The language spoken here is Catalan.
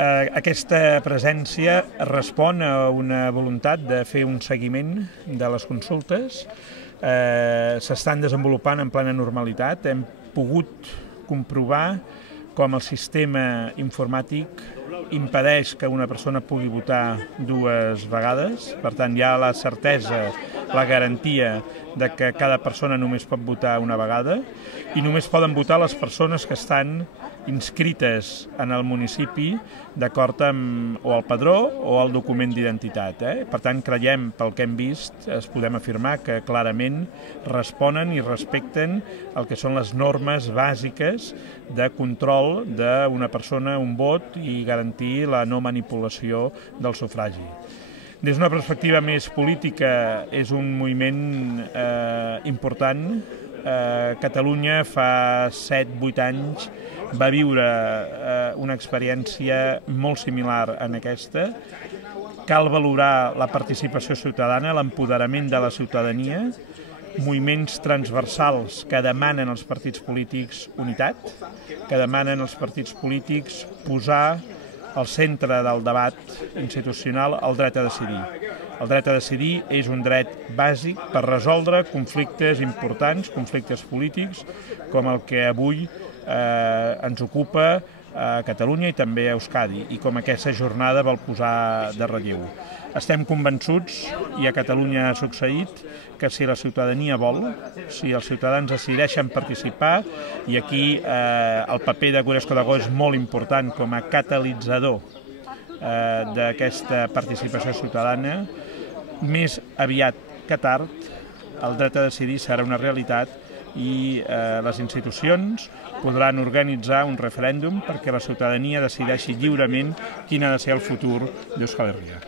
Aquesta presència respon a una voluntat de fer un seguiment de les consultes. S'estan desenvolupant en plena normalitat. Hem pogut comprovar com el sistema informàtic impedeix que una persona pugui votar dues vegades. Per tant, hi ha la certesa, la garantia de que cada persona només pot votar una vegada i només poden votar les persones que estan inscrites en el municipi d'acord amb o el padró o el document d'identitat. Per tant, creiem, pel que hem vist, podem afirmar que clarament responen i respecten el que són les normes bàsiques de control d'una persona, un vot i garantir la no manipulació del sufragi. Des d'una perspectiva més política, és un moviment important. Catalunya fa 7-8 anys va viure una experiència molt similar a aquesta. Cal valorar la participació ciutadana, l'empoderament de la ciutadania, moviments transversals que demanen als partits polítics unitat, que demanen als partits polítics posar al centre del debat institucional el dret a decidir. El dret a decidir és un dret bàsic per resoldre conflictes importants, conflictes polítics, com el que avui ens ocupa a Catalunya i també a Euskadi, i com aquesta jornada vol posar de relleu. Estem convençuts, i a Catalunya ha succeït, que si la ciutadania vol, si els ciutadans decideixen participar, i aquí el paper de Cures Codagó és molt important com a catalitzador d'aquesta participació ciutadana, més aviat que tard el dret a decidir serà una realitat i les institucions podran organitzar un referèndum perquè la ciutadania decideixi lliurement quin ha de ser el futur d'Euskal Herria.